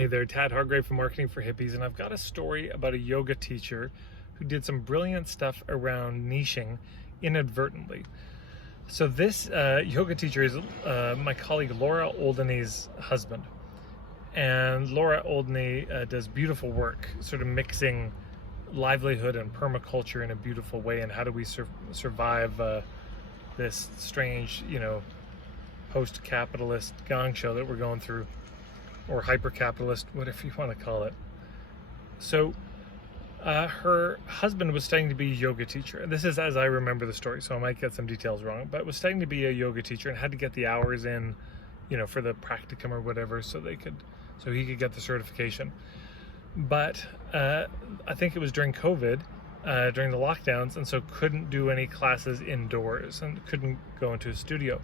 Hey there, Tad Hargrave from Marketing for Hippies, and I've got a story about a yoga teacher who did some brilliant stuff around niching inadvertently. So this yoga teacher is my colleague Laura Oldeney's husband. And Laura Oldeney does beautiful work, sort of mixing livelihood and permaculture in a beautiful way. And how do we survive this strange, post-capitalist gong show that we're going through, or hyper-capitalist, whatever you want to call it. So her husband was studying to be a yoga teacher. This is as I remember the story, so I might get some details wrong, but was studying to be a yoga teacher and had to get the hours in, for the practicum or whatever, so he could get the certification. But I think it was during COVID, during the lockdowns, and so couldn't do any classes indoors and couldn't go into a studio.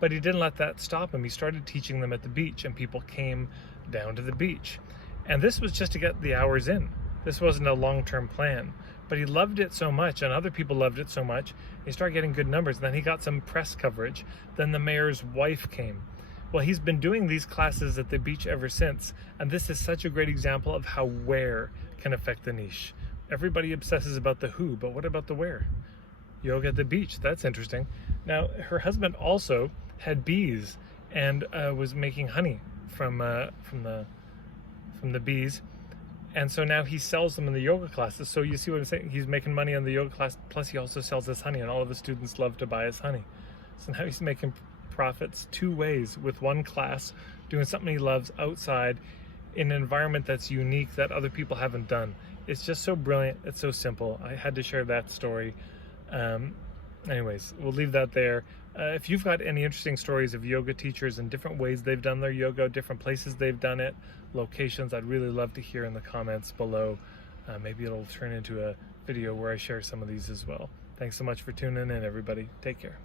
But he didn't let that stop him. He started teaching them at the beach, and people came down to the beach. And this was just to get the hours in. This wasn't a long-term plan. But he loved it so much, and other people loved it so much, he started getting good numbers. And then he got some press coverage. Then the mayor's wife came. Well, he's been doing these classes at the beach ever since. And this is such a great example of how where can affect the niche. Everybody obsesses about the who, but what about the where? Yoga at the beach, that's interesting. Now, her husband also had bees and was making honey from the bees, and so now he sells them in the yoga classes. So you see what I'm saying? He's making money on the yoga class, plus he also sells his honey, and all of his students love to buy his honey. So now he's making profits two ways with one class, doing something he loves outside in an environment that's unique that other people haven't done. It's just so brilliant. It's so simple. I had to share that story. Anyways, we'll leave that there. If you've got any interesting stories of yoga teachers and different ways they've done their yoga, different places they've done it, locations, I'd really love to hear in the comments below. Maybe it'll turn into a video where I share some of these as well. Thanks so much for tuning in, everybody. Take care.